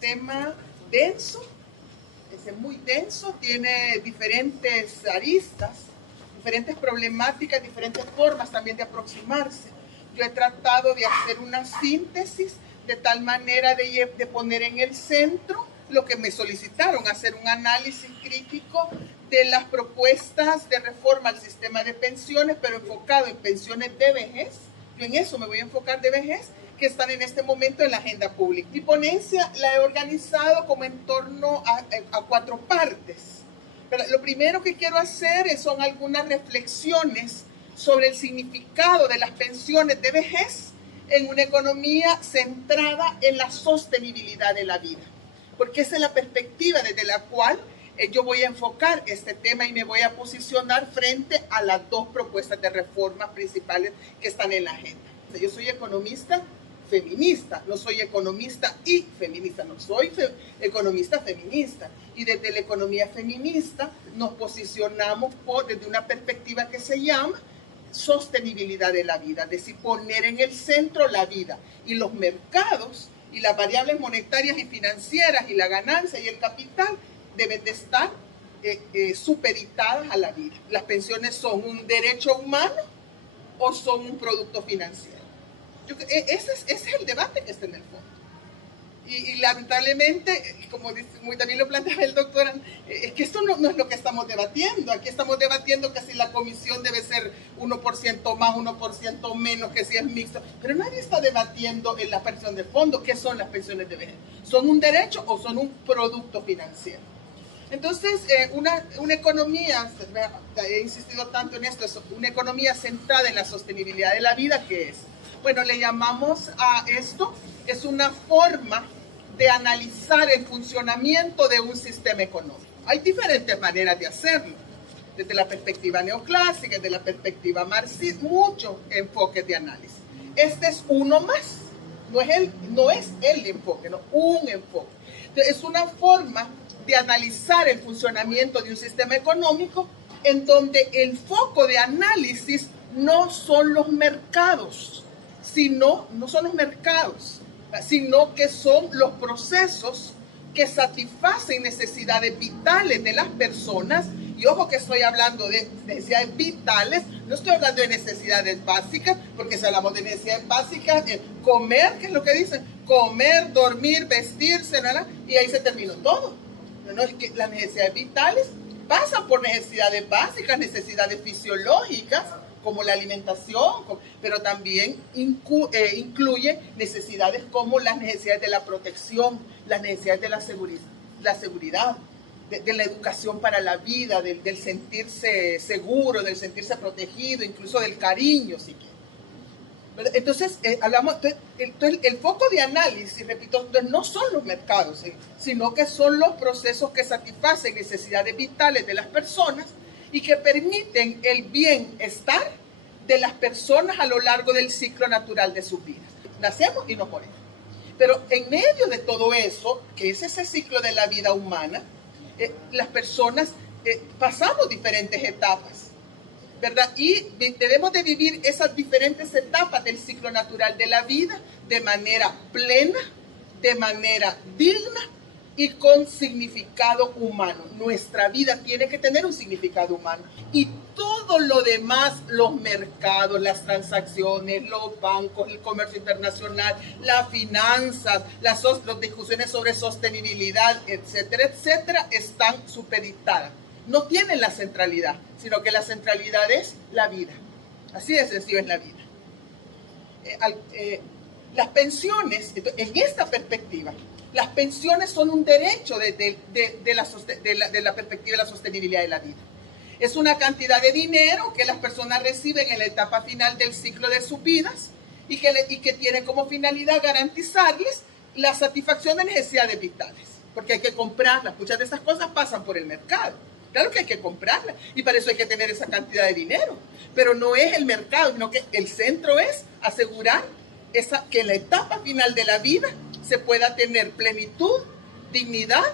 tema denso, es muy denso, tiene diferentes aristas, diferentes problemáticas, diferentes formas también de aproximarse. Yo he tratado de hacer una síntesis de tal manera de poner en el centro lo que me solicitaron, hacer un análisis crítico de las propuestas de reforma al sistema de pensiones, pero enfocado en pensiones de vejez. Yo en eso me voy a enfocar, de vejez, que están en este momento en la agenda pública. Mi ponencia la he organizado como en torno a 4 partes. Pero lo primero que quiero hacer son algunas reflexiones sobre el significado de las pensiones de vejez en una economía centrada en la sostenibilidad de la vida, porque esa es la perspectiva desde la cual yo voy a enfocar este tema y me voy a posicionar frente a las 2 propuestas de reforma principales que están en la agenda. Yo soy economista feminista, no soy economista y feminista, no soy economista feminista. Y desde la economía feminista nos posicionamos desde una perspectiva que se llama sostenibilidad de la vida, es decir, poner en el centro la vida, y los mercados y las variables monetarias y financieras y la ganancia y el capital deben de estar supeditadas a la vida. Las pensiones son un derecho humano o son un producto financiero. Ese es el debate que está en el fondo. Y lamentablemente, como también lo planteaba el doctor, es que esto no es lo que estamos debatiendo. Aquí estamos debatiendo que si la comisión debe ser 1% más, 1% menos, que si es mixto. Pero nadie está debatiendo en la pensión de fondo qué son las pensiones de vejez. ¿Son un derecho o son un producto financiero? Entonces, una economía, he insistido tanto en esto, una economía centrada en la sostenibilidad de la vida, ¿qué es? Bueno, le llamamos a esto, es una forma de analizar el funcionamiento de un sistema económico. Hay diferentes maneras de hacerlo, desde la perspectiva neoclásica, desde la perspectiva marxista, muchos enfoques de análisis. Este es uno más, no es el enfoque, no, un enfoque. Entonces, es una forma de analizar el funcionamiento de un sistema económico en donde el foco de análisis no son los mercados, no son los mercados, sino que son los procesos que satisfacen necesidades vitales de las personas. Y ojo que estoy hablando de necesidades vitales, no estoy hablando de necesidades básicas, porque si hablamos de necesidades básicas, comer, ¿qué es lo que dicen? Comer, dormir, vestirse, ¿no? Y ahí se terminó todo. No, es que las necesidades vitales pasan por necesidades básicas, necesidades fisiológicas, como la alimentación, pero también incluye necesidades como las necesidades de la protección, las necesidades de la seguridad, de la educación para la vida, del sentirse seguro, del sentirse protegido, incluso del cariño, si quiere. Entonces, el foco de análisis, repito, no son los mercados, sino que son los procesos que satisfacen necesidades vitales de las personas y que permiten el bienestar de las personas a lo largo del ciclo natural de sus vidas. Nacemos y nos morimos. Pero en medio de todo eso, que es ese ciclo de la vida humana, las personas pasamos diferentes etapas, ¿verdad? Y debemos de vivir esas diferentes etapas del ciclo natural de la vida de manera plena, de manera digna y con significado humano. Nuestra vida tiene que tener un significado humano. Y todo lo demás, los mercados, las transacciones, los bancos, el comercio internacional, las finanzas, las discusiones sobre sostenibilidad, etcétera, etcétera, están supeditadas. No tienen la centralidad, sino que la centralidad es la vida. Así de sencillo es la vida. Las pensiones, en esta perspectiva, las pensiones son un derecho de la perspectiva de la sostenibilidad de la vida. Es una cantidad de dinero que las personas reciben en la etapa final del ciclo de sus vidas y que tiene como finalidad garantizarles la satisfacción de necesidades vitales, porque hay que comprarlas. Muchas de esas cosas pasan por el mercado. Claro que hay que comprarlas y para eso hay que tener esa cantidad de dinero, pero no es el mercado, sino que el centro es asegurar que en la etapa final de la vida se pueda tener plenitud, dignidad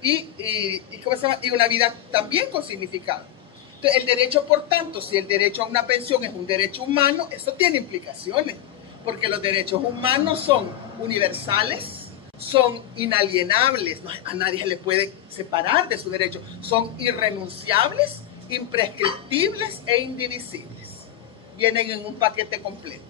y una vida también con significado. Entonces, el derecho, por tanto, si el derecho a una pensión es un derecho humano, eso tiene implicaciones, porque los derechos humanos son universales, son inalienables, a nadie se le puede separar de su derecho, son irrenunciables, imprescriptibles e indivisibles. Vienen en un paquete completo,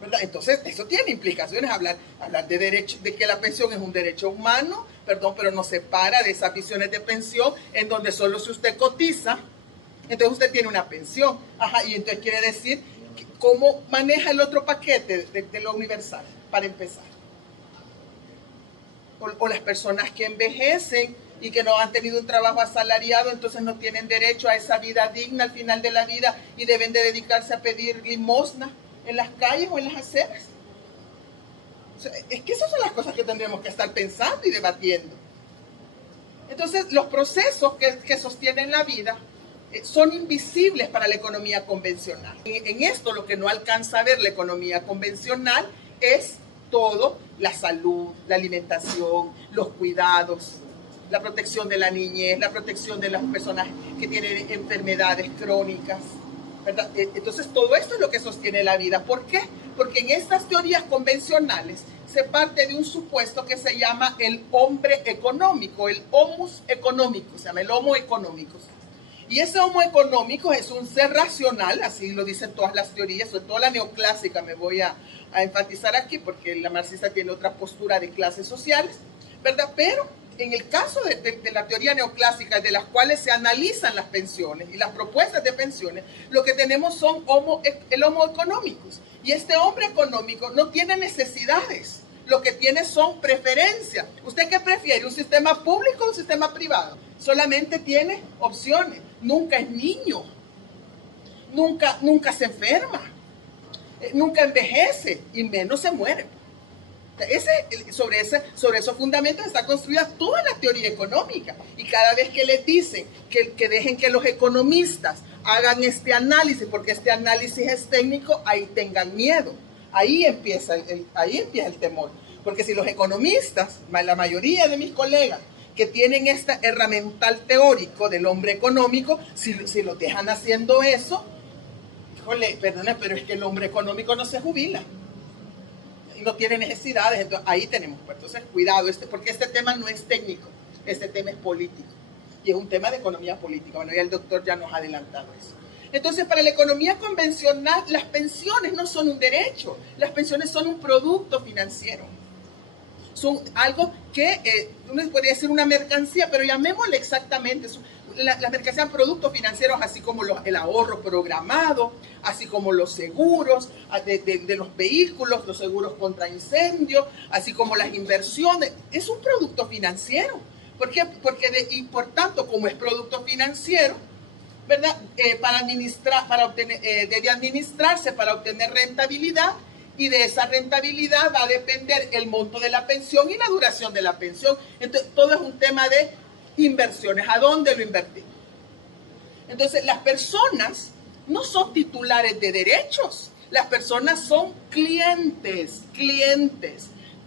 ¿verdad? Entonces, eso tiene implicaciones, hablar de derecho, de que la pensión es un derecho humano, pero nos separa de esas visiones de pensión en donde solo si usted cotiza, entonces usted tiene una pensión. Y entonces quiere decir, ¿cómo maneja el otro paquete de lo universal, para empezar? O las personas que envejecen y que no han tenido un trabajo asalariado, entonces no tienen derecho a esa vida digna al final de la vida y deben de dedicarse a pedir limosna en las calles o en las aceras. O sea, es que esas son las cosas que tendremos que estar pensando y debatiendo. Entonces, los procesos que sostienen la vida son invisibles para la economía convencional. En esto lo que no alcanza a ver la economía convencional es todo: la salud, la alimentación, los cuidados, la protección de la niñez, la protección de las personas que tienen enfermedades crónicas, ¿verdad? Entonces todo esto es lo que sostiene la vida. ¿Por qué? Porque en estas teorías convencionales se parte de un supuesto que se llama el hombre económico, el homus economicus, se llama el homo economicus. Y ese homo económico es un ser racional, así lo dicen todas las teorías, sobre todo la neoclásica me voy a enfatizar aquí, porque la marxista tiene otra postura de clases sociales, ¿verdad? Pero en el caso de la teoría neoclásica, de las cuales se analizan las pensiones y las propuestas de pensiones, lo que tenemos son el homo economicus. Y este hombre económico no tiene necesidades, lo que tiene son preferencias. ¿Usted qué prefiere? ¿Un sistema público o un sistema privado? Solamente tiene opciones. Nunca es niño, nunca se enferma, nunca envejece y menos se muere. Sobre esos fundamentos está construida toda la teoría económica. Y cada vez que les dicen que dejen que los economistas hagan este análisis, porque este análisis es técnico, ahí tengan miedo. Ahí empieza el temor. Porque si los economistas, la mayoría de mis colegas, que tienen este herramental teórico del hombre económico, si lo dejan haciendo eso, híjole, perdona, pero es que el hombre económico no se jubila y no tiene necesidades. Entonces ahí tenemos, pues, entonces cuidado, porque este tema no es técnico, este tema es político y es un tema de economía política. Bueno, ya el doctor ya nos ha adelantado eso. Entonces, para la economía convencional, las pensiones no son un derecho, las pensiones son un producto financiero. Son algo que uno podría decir una mercancía, pero llamémosle exactamente. Las mercancías son productos financieros, así como el ahorro programado, así como los seguros de los vehículos, los seguros contra incendio, así como las inversiones. Es un producto financiero. ¿Por qué? Y por tanto, como es producto financiero, ¿verdad? Debe administrarse para obtener rentabilidad. Y de esa rentabilidad va a depender el monto de la pensión y la duración de la pensión. Entonces, todo es un tema de inversiones. ¿A dónde lo invertimos? Entonces, las personas no son titulares de derechos. Las personas son clientes,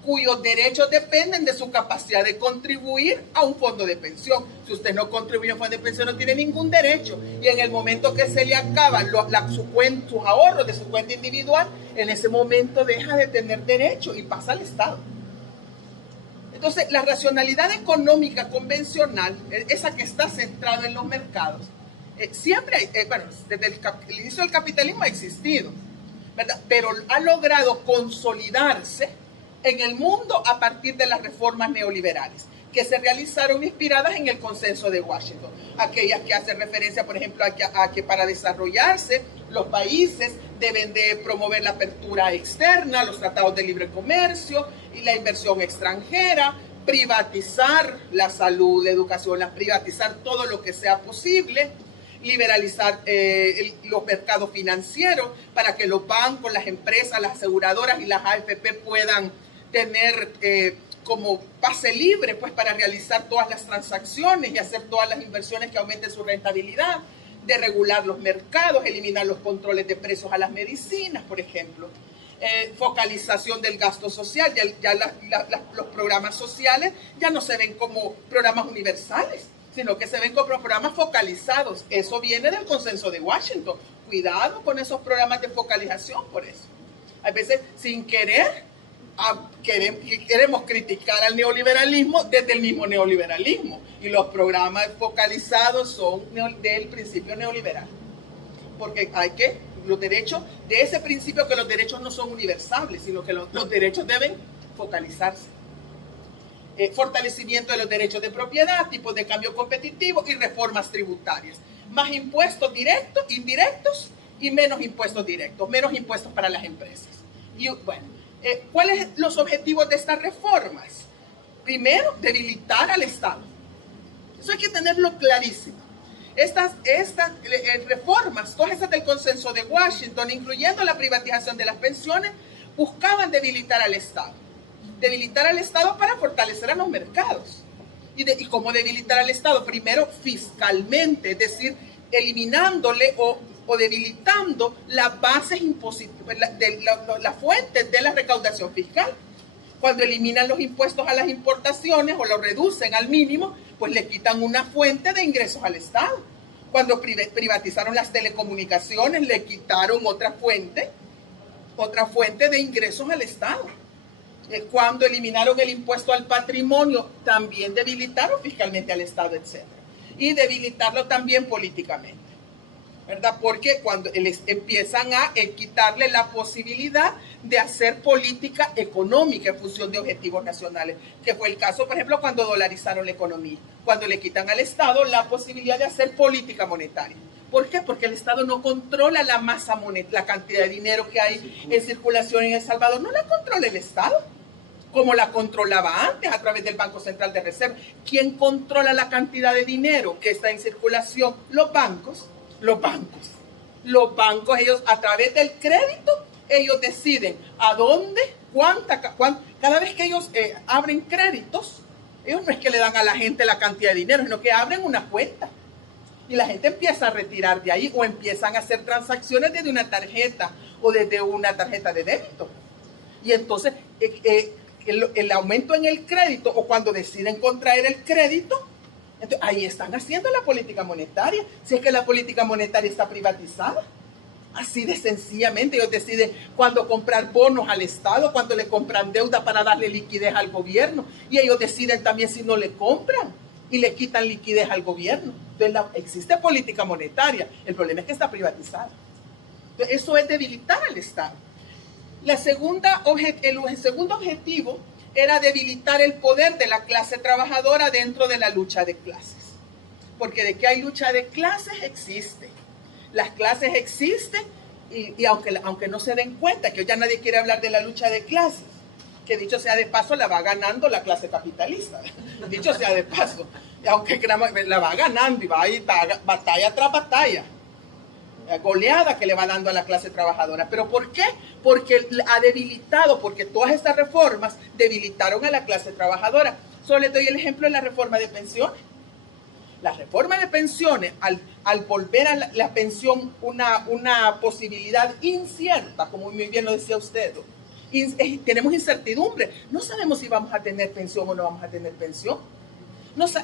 cuyos derechos dependen de su capacidad de contribuir a un fondo de pensión. Si usted no contribuye a un fondo de pensión, no tiene ningún derecho. Y en el momento que se le acaban sus ahorros de su cuenta individual, en ese momento deja de tener derecho y pasa al Estado. Entonces, la racionalidad económica convencional, esa que está centrada en los mercados, siempre, desde el inicio del capitalismo ha existido, ¿verdad? Pero ha logrado consolidarse en el mundo a partir de las reformas neoliberales que se realizaron inspiradas en el consenso de Washington, aquellas que hacen referencia, por ejemplo, a que para desarrollarse los países deben de promover la apertura externa, los tratados de libre comercio y la inversión extranjera, privatizar la salud, la educación, privatizar todo lo que sea posible, liberalizar los mercados financieros para que los bancos, las empresas, las aseguradoras y las AFP puedan tener como pase libre, pues, para realizar todas las transacciones y hacer todas las inversiones que aumenten su rentabilidad, de regular los mercados, eliminar los controles de precios a las medicinas, por ejemplo. Focalización del gasto social, los programas sociales ya no se ven como programas universales, sino que se ven como programas focalizados. Eso viene del consenso de Washington. Cuidado con esos programas de focalización, por eso. A veces, sin querer, queremos criticar al neoliberalismo desde el mismo neoliberalismo. Y los programas focalizados son del principio neoliberal. Porque los derechos, de ese principio que los derechos no son universales, sino que los derechos deben focalizarse. Fortalecimiento de los derechos de propiedad, tipos de cambio competitivo y reformas tributarias. Más impuestos directos, indirectos y menos impuestos directos, menos impuestos para las empresas. Y bueno, ¿cuáles son los objetivos de estas reformas? Primero, debilitar al Estado. Eso hay que tenerlo clarísimo. Estas reformas, todas estas del consenso de Washington, incluyendo la privatización de las pensiones, buscaban debilitar al Estado. Debilitar al Estado para fortalecer a los mercados. ¿Y cómo debilitar al Estado? Primero, fiscalmente, es decir, eliminándole o debilitando las bases impositivas, las fuentes de la recaudación fiscal. Cuando eliminan los impuestos a las importaciones o los reducen al mínimo, pues le quitan una fuente de ingresos al Estado. Cuando privatizaron las telecomunicaciones, le quitaron otra fuente de ingresos al Estado. Cuando eliminaron el impuesto al patrimonio, también debilitaron fiscalmente al Estado, etc. Y debilitarlo también políticamente, ¿verdad? Porque cuando les empiezan a quitarle la posibilidad de hacer política económica en función de objetivos nacionales, que fue el caso, por ejemplo, cuando dolarizaron la economía, cuando le quitan al Estado la posibilidad de hacer política monetaria. ¿Por qué? Porque el Estado no controla la masa monetaria, la cantidad de dinero que hay en circulación en El Salvador, no la controla el Estado, como la controlaba antes a través del Banco Central de Reserva. ¿Quién controla la cantidad de dinero que está en circulación? Los bancos. Los bancos, ellos a través del crédito, ellos deciden a dónde, cada vez que ellos abren créditos, ellos no es que le dan a la gente la cantidad de dinero, sino que abren una cuenta. Y la gente empieza a retirar de ahí o empiezan a hacer transacciones desde una tarjeta o desde una tarjeta de débito. Y entonces el aumento en el crédito o cuando deciden contraer el crédito, entonces, ahí están haciendo la política monetaria. Si es que la política monetaria está privatizada, así de sencillamente ellos deciden cuándo comprar bonos al Estado, cuándo le compran deuda para darle liquidez al gobierno, y ellos deciden también si no le compran y le quitan liquidez al gobierno. Entonces existe política monetaria, el problema es que está privatizada. Entonces, eso es debilitar al Estado. El segundo objetivo era debilitar el poder de la clase trabajadora dentro de la lucha de clases. Porque de que hay lucha de clases, existe. Las clases existen y aunque no se den cuenta que ya nadie quiere hablar de la lucha de clases, que dicho sea de paso la va ganando la clase capitalista, dicho sea de paso, aunque la va ganando y va ahí batalla tras batalla, goleada que le va dando a la clase trabajadora. ¿Pero por qué? Porque ha debilitado, porque todas estas reformas debilitaron a la clase trabajadora. Solo les doy el ejemplo de la reforma de pensiones. La reforma de pensiones, al volver a la pensión una posibilidad incierta, como muy bien lo decía usted, tenemos incertidumbre. No sabemos si vamos a tener pensión o no vamos a tener pensión.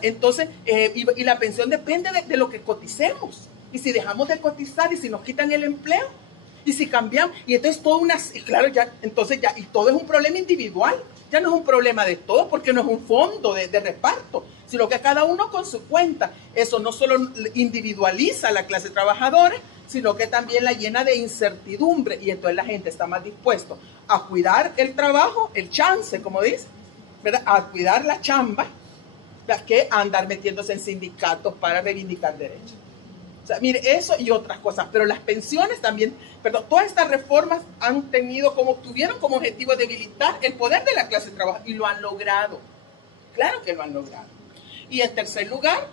Entonces, y la pensión depende de lo que coticemos. Y si dejamos de cotizar y si nos quitan el empleo y si cambiamos, y entonces y todo es un problema individual, ya no es un problema de todos porque no es un fondo de reparto, sino que cada uno con su cuenta. Eso no solo individualiza a la clase trabajadora, sino que también la llena de incertidumbre y entonces la gente está más dispuesta a cuidar el trabajo, el chance, como dice, ¿verdad? A cuidar la chamba, que a andar metiéndose en sindicatos para reivindicar derechos. O sea, mire, eso y otras cosas, pero las pensiones también, todas estas reformas tuvieron como objetivo debilitar el poder de la clase trabajadora y lo han logrado. Claro que lo han logrado. Y en tercer lugar,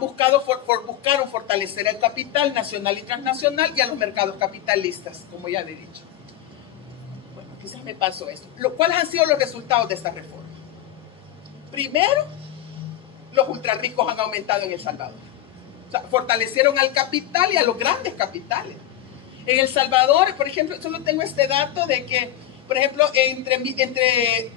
buscaron fortalecer el capital nacional y transnacional y a los mercados capitalistas, como ya le he dicho. Bueno, quizás me pasó esto. ¿Cuáles han sido los resultados de esta reforma? Primero, los ultrarricos han aumentado en El Salvador. O sea, fortalecieron al capital y a los grandes capitales. En El Salvador, por ejemplo, solo tengo este dato de que, por ejemplo, entre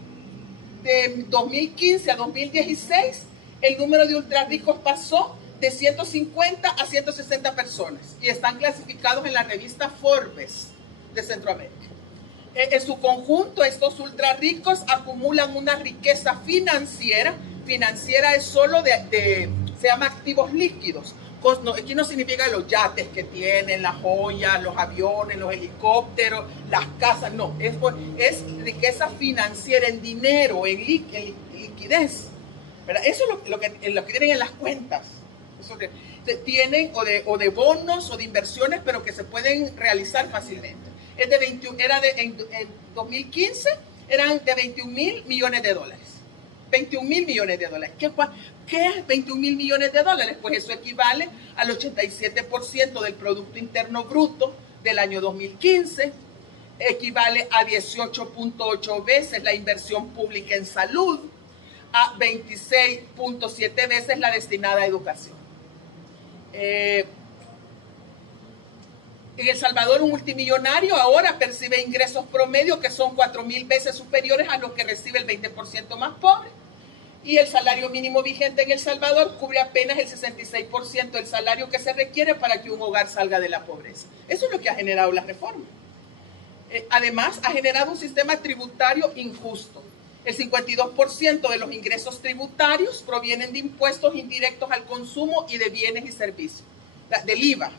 de 2015 a 2016, el número de ultrarricos pasó de 150 a 160 personas y están clasificados en la revista Forbes de Centroamérica. En su conjunto, estos ultra ricos acumulan una riqueza financiera. Financiera es solo se llama activos líquidos. Aquí no significa los yates que tienen, las joyas, los aviones, los helicópteros, las casas, no. Es riqueza financiera en dinero, en liquidez. ¿Verdad? Eso es lo que tienen en las cuentas. Eso que tienen o de bonos o de inversiones, pero que se pueden realizar fácilmente. En 2015 eran de 21.000 millones de dólares. 21.000 millones de dólares. ¿Qué es 21.000 millones de dólares? Pues eso equivale al 87% del Producto Interno Bruto del año 2015, equivale a 18.8 veces la inversión pública en salud, a 26.7 veces la destinada a educación. En El Salvador, un multimillonario ahora percibe ingresos promedio que son 4.000 veces superiores a los que recibe el 20% más pobre. Y el salario mínimo vigente en El Salvador cubre apenas el 66% del salario que se requiere para que un hogar salga de la pobreza. Eso es lo que ha generado la reforma. Además, ha generado un sistema tributario injusto. El 52% de los ingresos tributarios provienen de impuestos indirectos al consumo y de bienes y servicios, del IVA.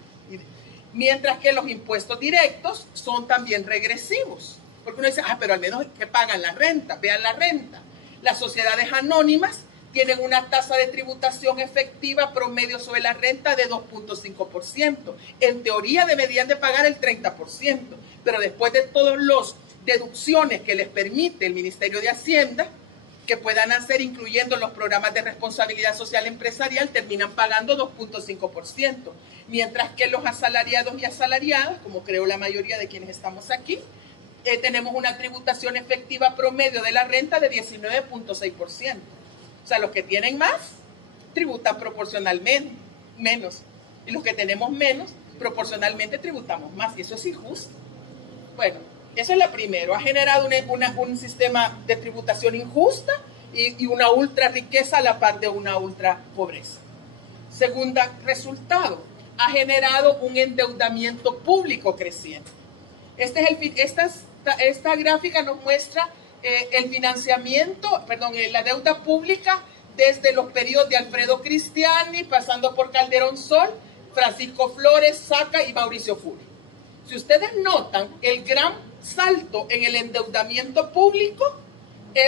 Mientras que los impuestos directos son también regresivos. Porque uno dice, pero al menos que pagan la renta, vean la renta. Las sociedades anónimas tienen una tasa de tributación efectiva promedio sobre la renta de 2.5%. En teoría deberían de pagar el 30%, pero después de todas las deducciones que les permite el Ministerio de Hacienda, que puedan hacer, incluyendo los programas de responsabilidad social empresarial, terminan pagando 2.5%, mientras que los asalariados y asalariadas, como creo la mayoría de quienes estamos aquí, tenemos una tributación efectiva promedio de la renta de 19.6%. O sea, los que tienen más tributan proporcionalmente menos, y los que tenemos menos proporcionalmente tributamos más, y eso es injusto. Bueno, eso es lo primero. Ha generado un sistema de tributación injusta y una ultra riqueza a la par de una ultra pobreza. Segunda resultado, ha generado un endeudamiento público creciente. Esta gráfica nos muestra el financiamiento, la deuda pública desde los periodos de Alfredo Cristiani, pasando por Calderón Sol, Francisco Flores, Saca y Mauricio Furi. Si ustedes notan, el gran salto en el endeudamiento público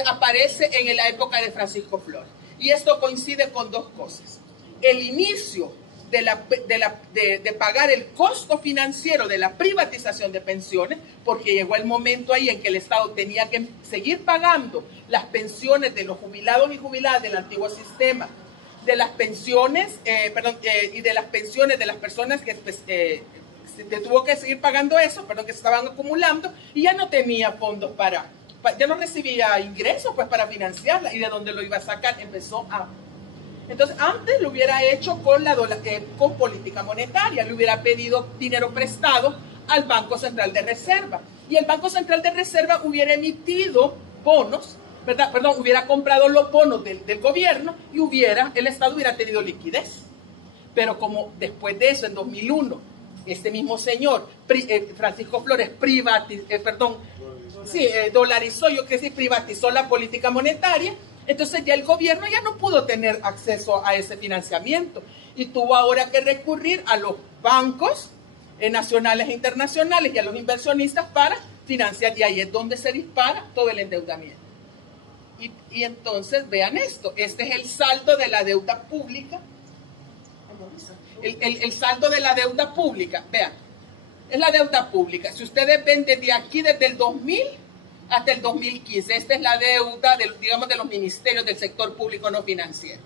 aparece en la época de Francisco Flores. Y esto coincide con dos cosas. El inicio de pagar el costo financiero de la privatización de pensiones, porque llegó el momento ahí en que el Estado tenía que seguir pagando las pensiones de los jubilados y jubiladas del antiguo sistema, de las pensiones, y de las pensiones de las personas que tuvo que seguir pagando eso, que se estaban acumulando, y ya no tenía fondos ya no recibía ingresos para financiarla, y de dónde lo iba a sacar, entonces antes lo hubiera hecho con política monetaria, le hubiera pedido dinero prestado al Banco Central de Reserva, y el Banco Central de Reserva hubiera emitido bonos, hubiera comprado los bonos del gobierno, y el Estado hubiera tenido liquidez. Pero como después de eso, en 2001, este mismo señor, Francisco Flores, privatizó la política monetaria, entonces ya el gobierno ya no pudo tener acceso a ese financiamiento y tuvo ahora que recurrir a los bancos nacionales e internacionales y a los inversionistas para financiar, y ahí es donde se dispara todo el endeudamiento. Y entonces vean esto, este es el saldo de la deuda pública. El saldo de la deuda pública, vean, es la deuda pública. Si ustedes ven desde aquí, desde el 2000 hasta el 2015, esta es la deuda de los ministerios del sector público no financiero.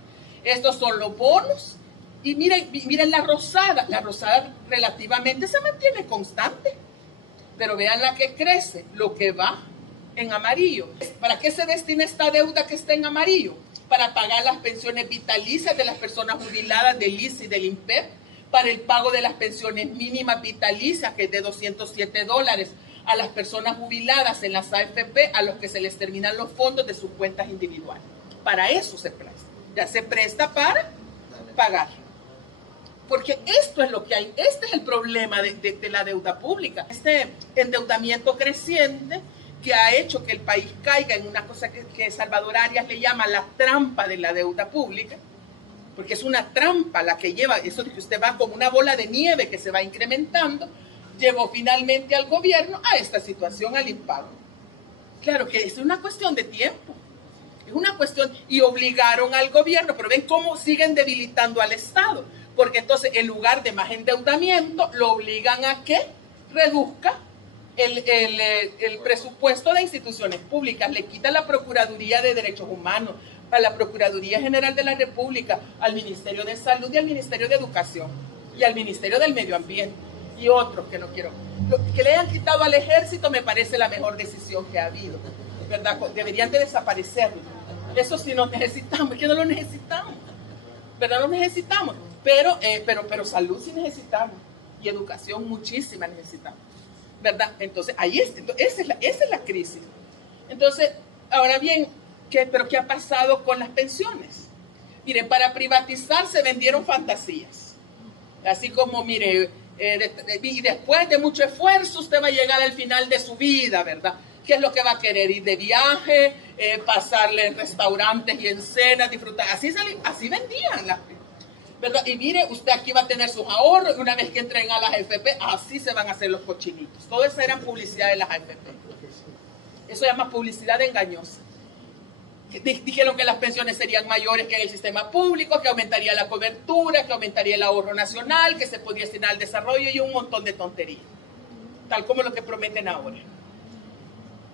Estos son los bonos, y miren la rosada relativamente se mantiene constante, pero vean la que crece, lo que va en amarillo. ¿Para qué se destina esta deuda que está en amarillo? Para pagar las pensiones vitalicias de las personas jubiladas del ISSSTE y del INPEP, para el pago de las pensiones mínimas vitalicias, que es de $207, a las personas jubiladas en las AFP, a los que se les terminan los fondos de sus cuentas individuales. Para eso se presta. Ya se presta para pagar. Porque esto es lo que hay, este es el problema de la deuda pública. Este endeudamiento creciente que ha hecho que el país caiga en una cosa que Salvador Arias le llama la trampa de la deuda pública, porque es una trampa la que lleva, eso de que usted va como una bola de nieve que se va incrementando, llevó finalmente al gobierno a esta situación, al impago. Claro que es una cuestión de tiempo, es una cuestión, y obligaron al gobierno, pero ven cómo siguen debilitando al Estado, porque entonces en lugar de más endeudamiento, lo obligan a que reduzca el presupuesto de instituciones públicas, le quita la Procuraduría de Derechos Humanos, a la Procuraduría General de la República, al Ministerio de Salud y al Ministerio de Educación y al Ministerio del Medio Ambiente y otros que no quiero. Lo que le hayan quitado al Ejército me parece la mejor decisión que ha habido, ¿verdad? Deberían de desaparecerlo. Eso sí no necesitamos, es que no lo necesitamos, ¿verdad? Lo necesitamos, pero salud sí necesitamos y educación muchísima necesitamos, ¿verdad? Entonces, esa es la crisis. Entonces, ahora bien, ¿pero qué ha pasado con las pensiones? Mire, para privatizar se vendieron fantasías. Así como, mire, y después de mucho esfuerzo usted va a llegar al final de su vida, ¿verdad? ¿Qué es lo que va a querer? Ir de viaje, pasarle en restaurantes y en cenas, disfrutar. Así vendían las, ¿verdad? Y mire, usted aquí va a tener sus ahorros y una vez que entren a las AFP, así se van a hacer los cochinitos. Todo eso era publicidad de las AFP. Eso se llama publicidad engañosa. Dijeron que las pensiones serían mayores que en el sistema público, que aumentaría la cobertura, que aumentaría el ahorro nacional, que se podía destinar al desarrollo y un montón de tonterías, tal como lo que prometen ahora.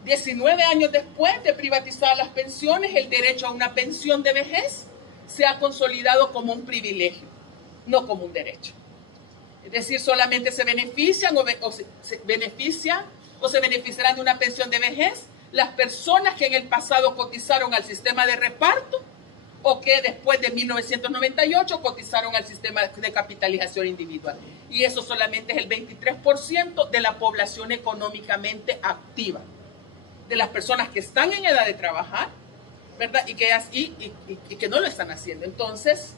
19 años después de privatizar las pensiones, el derecho a una pensión de vejez se ha consolidado como un privilegio, no como un derecho. Es decir, solamente se benefician o se beneficiarán de una pensión de vejez las personas que en el pasado cotizaron al sistema de reparto o que después de 1998 cotizaron al sistema de capitalización individual. Y eso solamente es el 23% de la población económicamente activa, de las personas que están en edad de trabajar, ¿verdad? Y que no lo están haciendo. Entonces,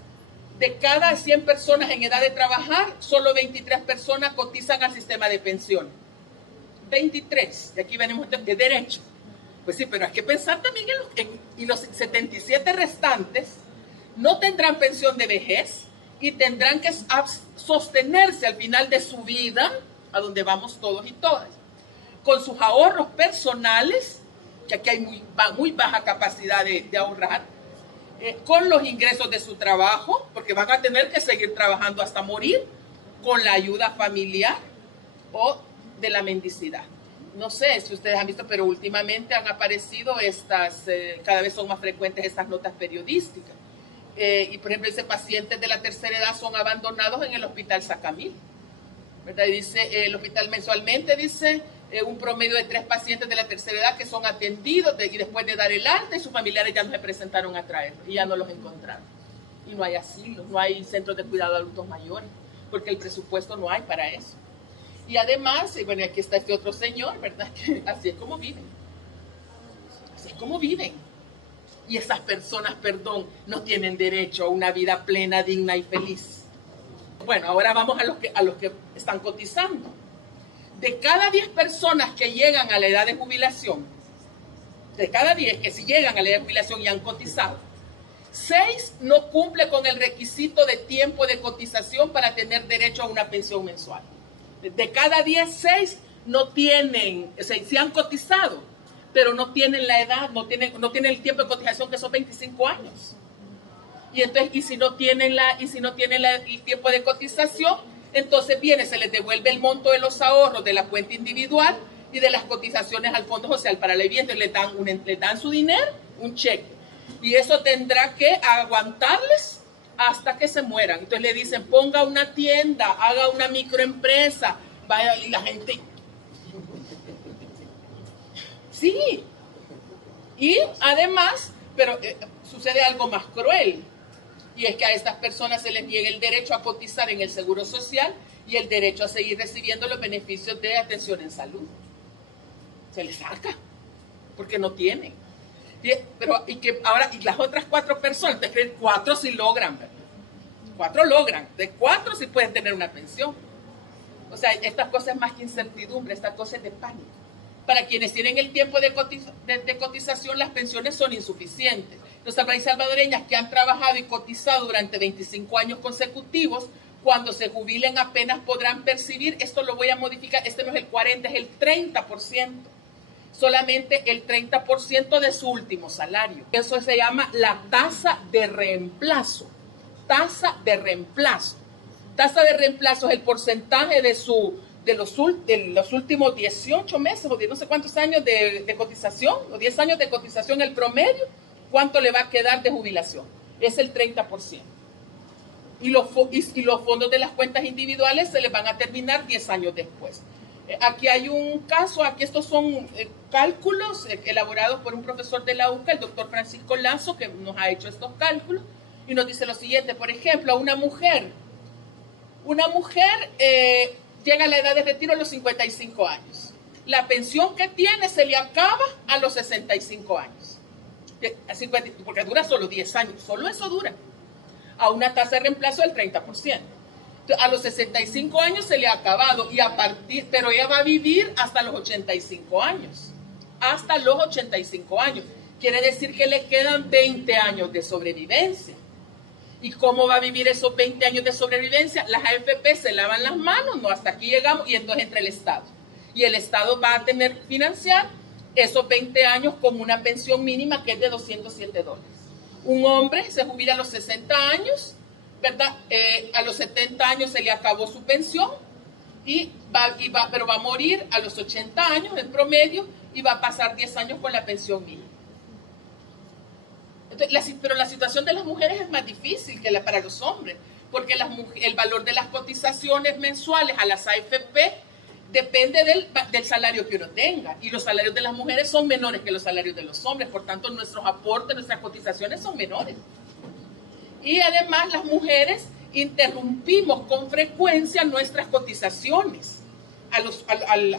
de cada 100 personas en edad de trabajar, solo 23 personas cotizan al sistema de pensión. 23, y aquí venimos de derecho. Pues sí, pero hay que pensar también en los 77 restantes no tendrán pensión de vejez y tendrán que sostenerse al final de su vida, a donde vamos todos y todas, con sus ahorros personales, que aquí hay muy baja capacidad de ahorrar, con los ingresos de su trabajo, porque van a tener que seguir trabajando hasta morir, con la ayuda familiar o de la mendicidad. No sé si ustedes han visto, pero últimamente han aparecido cada vez son más frecuentes estas notas periodísticas. Y por ejemplo, pacientes de la tercera edad son abandonados en el hospital Sacamil, ¿verdad? Y dice, el hospital mensualmente dice un promedio de 3 pacientes de la tercera edad que son atendidos y después de dar el alta y sus familiares ya no se presentaron a traerlos y ya no los encontraron. Y no hay asilos, no hay centros de cuidado de adultos mayores, porque el presupuesto no hay para eso. Y además, bueno, aquí está este otro señor, ¿verdad? Que así es como viven. Así es como viven. Y esas personas, no tienen derecho a una vida plena, digna y feliz. Bueno, ahora vamos a los que están cotizando. De cada 10 personas que llegan a la edad de jubilación, de cada 10 que si llegan a la edad de jubilación y han cotizado, 6 no cumple con el requisito de tiempo de cotización para tener derecho a una pensión mensual. De cada 10, 6 no tienen, o sea, sí han cotizado, pero no tienen la edad, no tienen el tiempo de cotización, que son 25 años. Y entonces, si no tienen el tiempo de cotización, entonces se les devuelve el monto de los ahorros de la cuenta individual y de las cotizaciones al Fondo Social para la Vivienda. Le dan su dinero, un cheque. Y eso tendrá que aguantarles hasta que se mueran. Entonces le dicen, ponga una tienda, haga una microempresa, vaya, y la gente... Sí. Y además, pero sucede algo más cruel, y es que a estas personas se les niega el derecho a cotizar en el Seguro Social y el derecho a seguir recibiendo los beneficios de atención en salud. Se les saca, porque no tienen. Y las otras 4 personas, te creen, 4 sí logran, ¿verdad? 4 logran, de 4 sí pueden tener una pensión. O sea, estas cosas más que incertidumbre, estas cosas de pánico. Para quienes tienen el tiempo de cotización, las pensiones son insuficientes. Los salvadoreños y salvadoreñas que han trabajado y cotizado durante 25 años consecutivos, cuando se jubilen apenas podrán percibir, esto lo voy a modificar, este no es el 40, es el 30%. Solamente el 30% de su último salario. Eso se llama la tasa de reemplazo. Tasa de reemplazo. Tasa de reemplazo es el porcentaje de los últimos 18 meses o de no sé cuántos años de cotización, o 10 años de cotización, el promedio, cuánto le va a quedar de jubilación. Es el 30%. Y los fondos de las cuentas individuales se les van a terminar 10 años después. Aquí hay un caso, aquí estos son cálculos elaborados por un profesor de la UCA, el doctor Francisco Lazo, que nos ha hecho estos cálculos, y nos dice lo siguiente: por ejemplo, una mujer llega a la edad de retiro a los 55 años. La pensión que tiene se le acaba a los 65 años. Porque dura solo 10 años, solo eso dura. A una tasa de reemplazo del 30%. A los 65 años se le ha acabado, pero ella va a vivir hasta los 85 años. Hasta los 85 años. Quiere decir que le quedan 20 años de sobrevivencia. ¿Y cómo va a vivir esos 20 años de sobrevivencia? Las AFP se lavan las manos, no, hasta aquí llegamos, y entonces entra el Estado. Y el Estado va a tener que financiar esos 20 años con una pensión mínima que es de $207. Un hombre se jubila a los 60 años, ¿verdad? A los 70 años se le acabó su pensión, pero va a morir a los 80 años en promedio y va a pasar 10 años con la pensión mínima. Pero la situación de las mujeres es más difícil que para los hombres, porque el valor de las cotizaciones mensuales a las AFP depende del salario que uno tenga, y los salarios de las mujeres son menores que los salarios de los hombres, por tanto nuestros aportes, nuestras cotizaciones son menores. Y además las mujeres interrumpimos con frecuencia nuestras cotizaciones a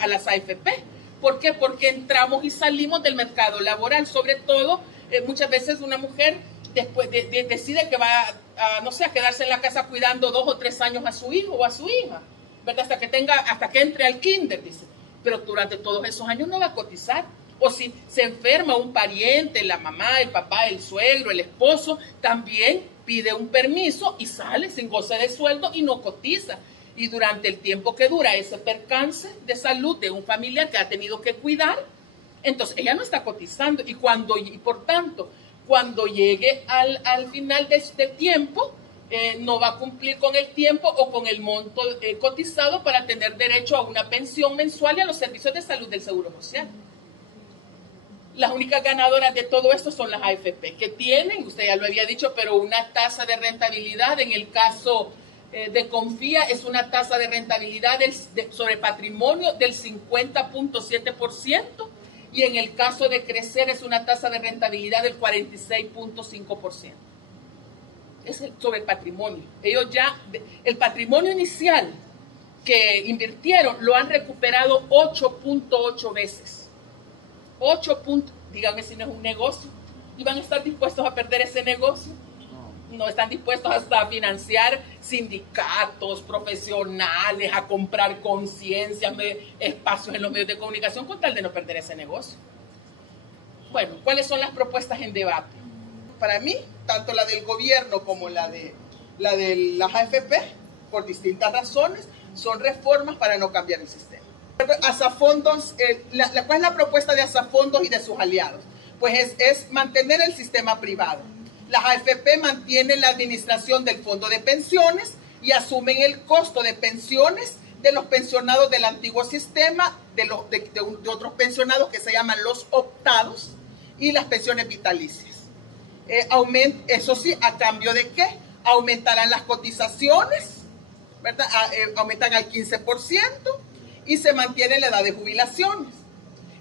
las AFP. ¿Por qué? Porque entramos y salimos del mercado laboral, sobre todo muchas veces una mujer después decide que va a quedarse en la casa cuidando 2 o 3 años a su hijo o a su hija, ¿verdad? Hasta que entre al kinder, dice. Pero durante todos esos años no va a cotizar. O si se enferma un pariente, la mamá, el papá, el suegro, el esposo, también pide un permiso y sale sin goce de sueldo y no cotiza. Y durante el tiempo que dura ese percance de salud de un familiar que ha tenido que cuidar, entonces ella no está cotizando, y por tanto, cuando llegue al final de este tiempo, no va a cumplir con el tiempo o con el monto cotizado para tener derecho a una pensión mensual y a los servicios de salud del Seguro Social. Las únicas ganadoras de todo esto son las AFP, que tienen, usted ya lo había dicho, pero una tasa de rentabilidad. En el caso de Confía es una tasa de rentabilidad sobre patrimonio del 50.7%, y en el caso de Crecer es una tasa de rentabilidad del 46.5%. Es sobre el patrimonio. Ellos ya, el patrimonio inicial que invirtieron lo han recuperado 8.8 veces. 8 puntos. Díganme si no es un negocio. ¿Y van a estar dispuestos a perder ese negocio? No están dispuestos hasta a financiar sindicatos, profesionales, a comprar conciencia, espacios en los medios de comunicación con tal de no perder ese negocio. Bueno, ¿cuáles son las propuestas en debate? Para mí, tanto la del gobierno como la de las AFP, por distintas razones, son reformas para no cambiar el sistema. Asafondos, ¿cuál es la propuesta de Asafondos y de sus aliados? Pues es mantener el sistema privado. Las AFP mantienen la administración del fondo de pensiones y asumen el costo de pensiones de los pensionados del antiguo sistema, de otros pensionados que se llaman los optados, y las pensiones vitalicias. Eso sí, ¿a cambio de qué? Aumentarán las cotizaciones, ¿verdad? Aumentan al 15% y se mantiene la edad de jubilaciones.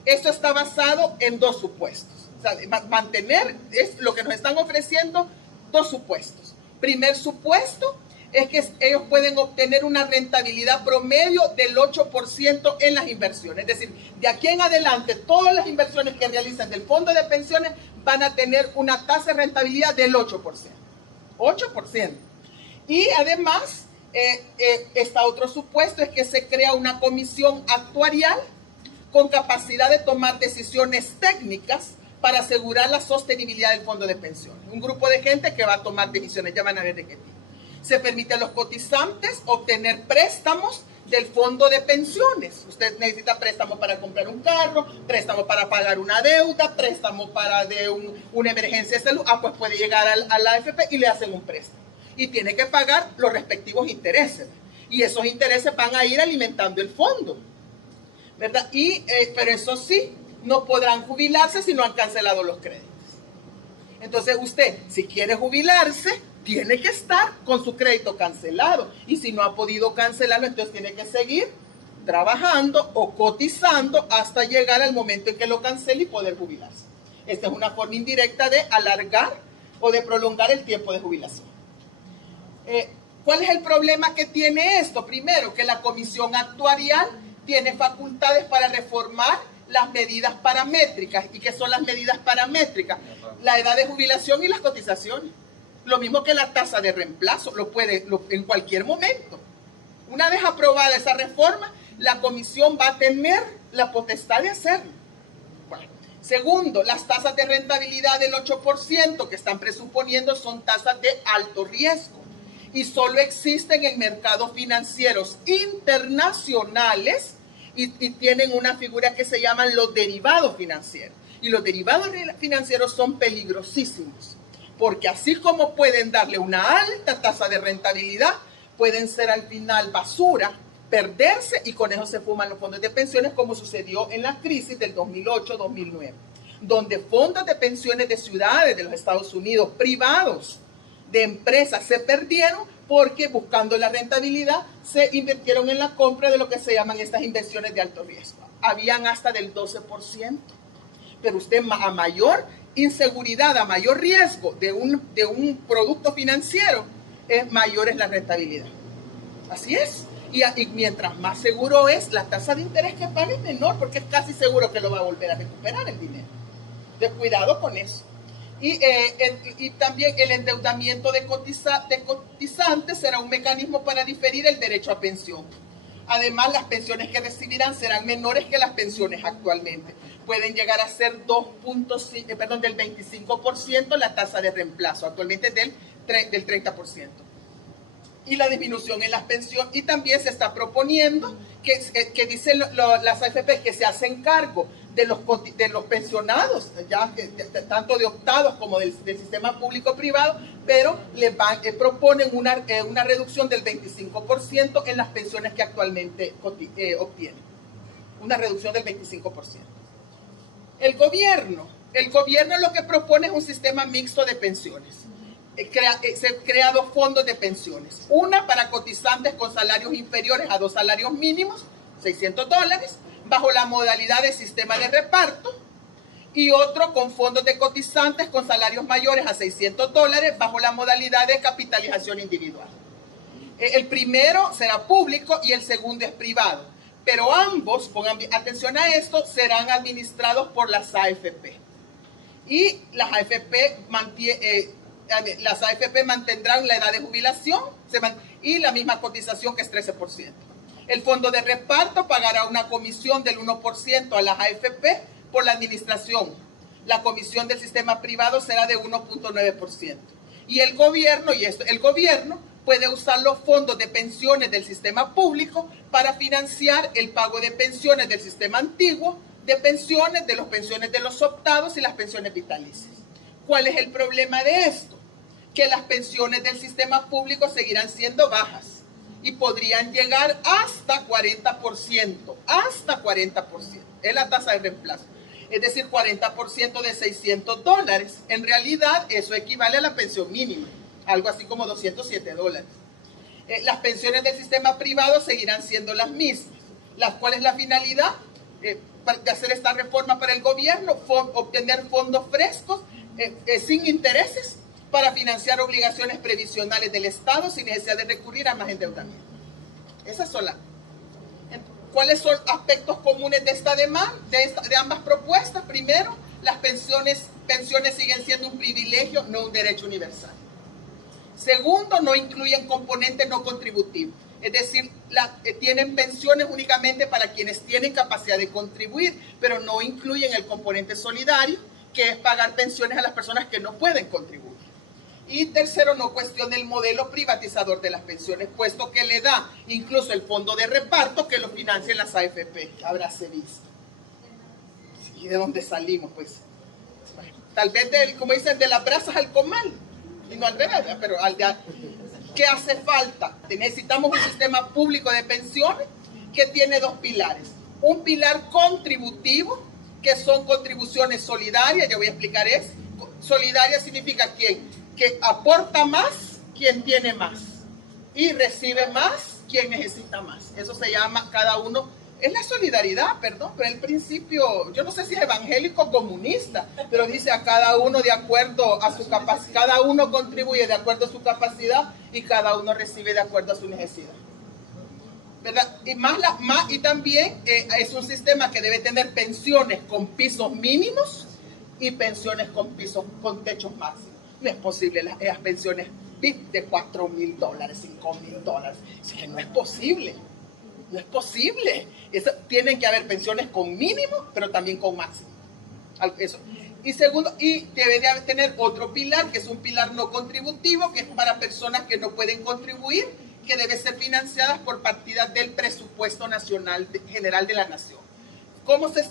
Esto está basado en 2 supuestos. O sea, mantener es lo que nos están ofreciendo 2 supuestos. Primer supuesto es que ellos pueden obtener una rentabilidad promedio del 8% en las inversiones. Es decir, de aquí en adelante, todas las inversiones que realizan del fondo de pensiones van a tener una tasa de rentabilidad del 8%. 8%. Y además, está otro supuesto, es que se crea una comisión actuarial con capacidad de tomar decisiones técnicas para asegurar la sostenibilidad del fondo de pensiones. Un grupo de gente que va a tomar decisiones, ya van a ver de qué tipo. Se permite a los cotizantes obtener préstamos del fondo de pensiones. Usted necesita préstamo para comprar un carro, préstamo para pagar una deuda, préstamo para una emergencia de salud. Pues puede llegar a la AFP y le hacen un préstamo. Y tiene que pagar los respectivos intereses. Y esos intereses van a ir alimentando el fondo, ¿verdad? Pero eso sí, no podrán jubilarse si no han cancelado los créditos. Entonces usted, si quiere jubilarse, tiene que estar con su crédito cancelado. Y si no ha podido cancelarlo, entonces tiene que seguir trabajando o cotizando hasta llegar al momento en que lo cancele y poder jubilarse. Esta es una forma indirecta de alargar o de prolongar el tiempo de jubilación. ¿Cuál es el problema que tiene esto? Primero, que la Comisión Actuarial tiene facultades para reformar las medidas paramétricas. ¿Y qué son las medidas paramétricas? La edad de jubilación y las cotizaciones. Lo mismo que la tasa de reemplazo, en cualquier momento. Una vez aprobada esa reforma, la comisión va a tener la potestad de hacerlo. Bueno. Segundo, las tasas de rentabilidad del 8% que están presuponiendo son tasas de alto riesgo y solo existen en mercados financieros internacionales y tienen una figura que se llaman los derivados financieros. Y los derivados financieros son peligrosísimos, porque así como pueden darle una alta tasa de rentabilidad, pueden ser al final basura, perderse y con eso se fuman los fondos de pensiones, como sucedió en la crisis del 2008-2009, donde fondos de pensiones de ciudades de los Estados Unidos, privados, de empresas, se perdieron porque buscando la rentabilidad se invirtieron en la compra de lo que se llaman estas inversiones de alto riesgo. Habían hasta del 12%, pero usted a mayor inseguridad, a mayor riesgo de un producto financiero, mayor es la rentabilidad. Así es. Y mientras más seguro es, la tasa de interés que paga es menor, porque es casi seguro que lo va a volver a recuperar el dinero. De cuidado con eso. Y también el endeudamiento de cotizantes será un mecanismo para diferir el derecho a pensión. Además, las pensiones que recibirán serán menores que las pensiones actualmente. Pueden llegar a ser del 25% la tasa de reemplazo, actualmente del 30%. Y la disminución en las pensiones, y también se está proponiendo que dicen las AFP que se hacen cargo de los pensionados, ya tanto de optados como del sistema público-privado, pero proponen una reducción del 25% en las pensiones que actualmente obtienen. Una reducción del 25%. El gobierno lo que propone es un sistema mixto de pensiones. Se han creado fondos de pensiones. Una para cotizantes con salarios inferiores a 2 salarios mínimos, $600, bajo la modalidad de sistema de reparto. Y otro con fondos de cotizantes con salarios mayores a $600, bajo la modalidad de capitalización individual. El primero será público y el segundo es privado. Pero ambos, pongan atención a esto, serán administrados por las AFP. Y las AFP mantendrán la edad de jubilación y la misma cotización, que es 13%. El fondo de reparto pagará una comisión del 1% a las AFP por la administración. La comisión del sistema privado será de 1.9%. Y el gobierno puede usar los fondos de pensiones del sistema público para financiar el pago de pensiones del sistema antiguo, de las pensiones de los optados y las pensiones vitalicias. ¿Cuál es el problema de esto? Que las pensiones del sistema público seguirán siendo bajas y podrían llegar hasta 40%. Hasta 40%. Es la tasa de reemplazo. Es decir, 40% de $600. En realidad, eso equivale a la pensión mínima. Algo así como $207. Las pensiones del sistema privado seguirán siendo las mismas. ¿Cuál es la finalidad de hacer esta reforma para el gobierno? Obtener fondos frescos sin intereses para financiar obligaciones previsionales del Estado sin necesidad de recurrir a más endeudamiento. Esas son ¿Cuáles son aspectos comunes de esta demanda, de ambas propuestas? Primero, las pensiones siguen siendo un privilegio, no un derecho universal. Segundo, no incluyen componentes no contributivos. Es decir, tienen pensiones únicamente para quienes tienen capacidad de contribuir, pero no incluyen el componente solidario, que es pagar pensiones a las personas que no pueden contribuir. Y tercero, no cuestiona el modelo privatizador de las pensiones, puesto que le da incluso el fondo de reparto que lo financian las AFP. Habráse visto. ¿Y de dónde salimos? Pues tal vez, como dicen, de las brasas al comal, y no al revés, pero ¿qué hace falta? Necesitamos un sistema público de pensiones que tiene dos pilares. Un pilar contributivo, que son contribuciones solidarias, ya voy a explicar eso. Solidaria significa quién, que aporta más quien tiene más y recibe más quien necesita más. Eso se llama cada uno, es la solidaridad, perdón, pero el principio, yo no sé si es evangélico o comunista, pero dice a cada uno de acuerdo a su capacidad, cada uno contribuye de acuerdo a su capacidad y cada uno recibe de acuerdo a su necesidad. ¿Verdad? Y también es un sistema que debe tener pensiones con pisos mínimos y pensiones con techos máximos. No es posible las pensiones de $4,000, $5,000. Es que no es posible. No es posible. Tienen que haber pensiones con mínimo, pero también con máximo. Eso. Y segundo, y debe de tener otro pilar, que es un pilar no contributivo, que es para personas que no pueden contribuir, que debe ser financiadas por partidas del presupuesto nacional general de la nación. ¿Cómo se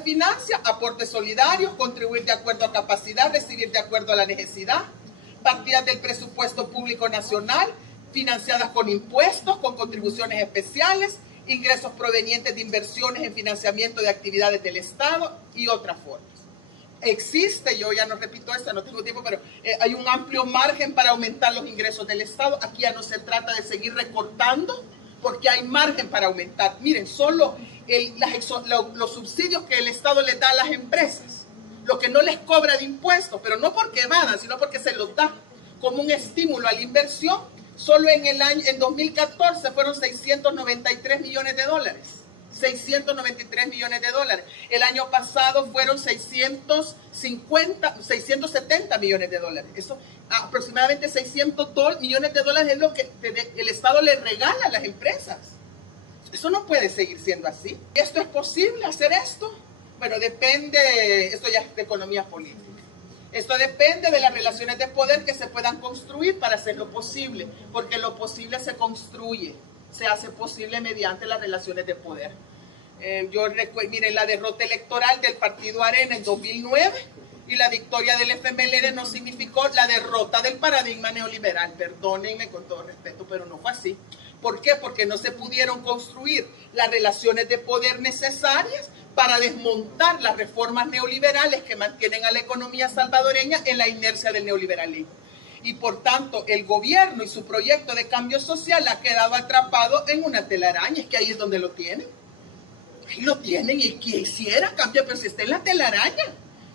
financia? Aportes solidarios, contribuir de acuerdo a capacidad, recibir de acuerdo a la necesidad, partidas del presupuesto público nacional, financiadas con impuestos, con contribuciones especiales, ingresos provenientes de inversiones en financiamiento de actividades del Estado y otras formas. Existe, yo ya no repito esto, no tengo tiempo, pero hay un amplio margen para aumentar los ingresos del Estado. Aquí ya no se trata de seguir recortando, porque hay margen para aumentar. Miren, solo los subsidios que el Estado le da a las empresas, lo que no les cobra de impuestos, pero no porque evadan, sino porque se los da como un estímulo a la inversión, solo en 2014 fueron $693 millones. 693 millones de dólares. El año pasado fueron 670 millones de dólares. Eso, aproximadamente 600 millones de dólares es lo que el Estado le regala a las empresas. Eso no puede seguir siendo así. ¿Esto es posible, hacer esto? Bueno, depende, esto ya es de economía política. Esto depende de las relaciones de poder que se puedan construir para hacerlo posible, porque lo posible se construye, se hace posible mediante las relaciones de poder. Yo recuerdo, miren, la derrota electoral del partido Arena en 2009 y la victoria del FMLN no significó la derrota del paradigma neoliberal. Perdónenme con todo respeto, pero no fue así. ¿Por qué? Porque no se pudieron construir las relaciones de poder necesarias para desmontar las reformas neoliberales que mantienen a la economía salvadoreña en la inercia del neoliberalismo. Y por tanto, el gobierno y su proyecto de cambio social ha quedado atrapado en una telaraña. Es que ahí es donde lo tienen. Ahí lo tienen y quisiera cambiar, pero si está en la telaraña,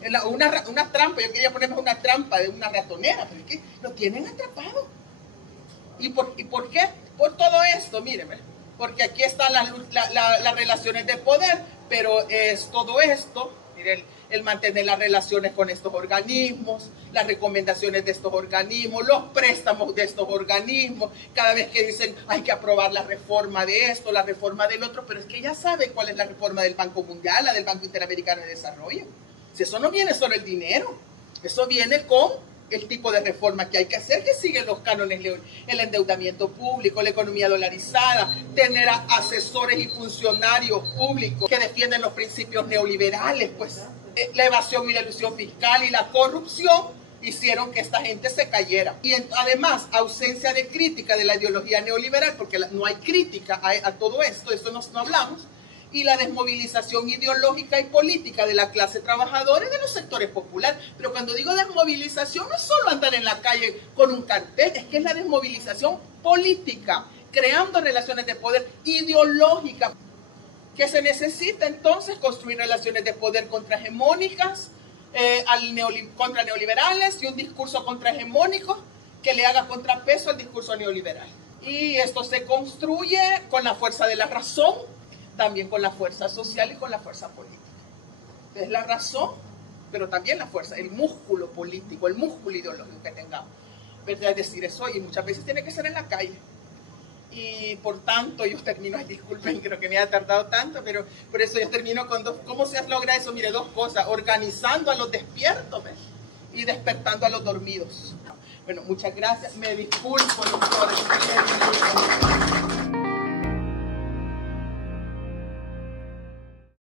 en una trampa. Yo quería ponerme una trampa de una ratonera, pero es que lo tienen atrapado. ¿Y por qué? Por todo esto, miren, porque aquí están las relaciones de poder, pero es todo esto, miren, el mantener las relaciones con estos organismos, las recomendaciones de estos organismos, los préstamos de estos organismos, cada vez que dicen hay que aprobar la reforma de esto, la reforma del otro, pero es que ya saben cuál es la reforma del Banco Mundial, la del Banco Interamericano de Desarrollo. Si eso no viene solo el dinero, eso viene con el tipo de reforma que hay que hacer, que siguen los cánones, el endeudamiento público, la economía dolarizada, tener a asesores y funcionarios públicos que defienden los principios neoliberales, pues la evasión y la elusión fiscal y la corrupción hicieron que esta gente se cayera. Y además, ausencia de crítica de la ideología neoliberal, porque no hay crítica a todo esto, de esto no hablamos, y la desmovilización ideológica y política de la clase trabajadora y de los sectores populares. Pero cuando digo desmovilización, no es solo andar en la calle con un cartel, es que es la desmovilización política, creando relaciones de poder ideológicas, que se necesita entonces construir relaciones de poder contrahegemónicas, contra neoliberales, y un discurso contrahegemónico que le haga contrapeso al discurso neoliberal. Y esto se construye con la fuerza de la razón, también con la fuerza social y con la fuerza política. Es la razón, pero también la fuerza, el músculo político, el músculo ideológico que tengamos. ¿Verdad? Es decir, eso, y muchas veces tiene que ser en la calle. y por tanto yo termino, ay, disculpen, creo que me ha tardado tanto, pero por eso yo termino con dos. ¿Cómo se logra eso? Mire, dos cosas: organizando a los despiertos, ¿ves? Y despertando a los dormidos. Bueno, muchas gracias, me disculpo, doctor.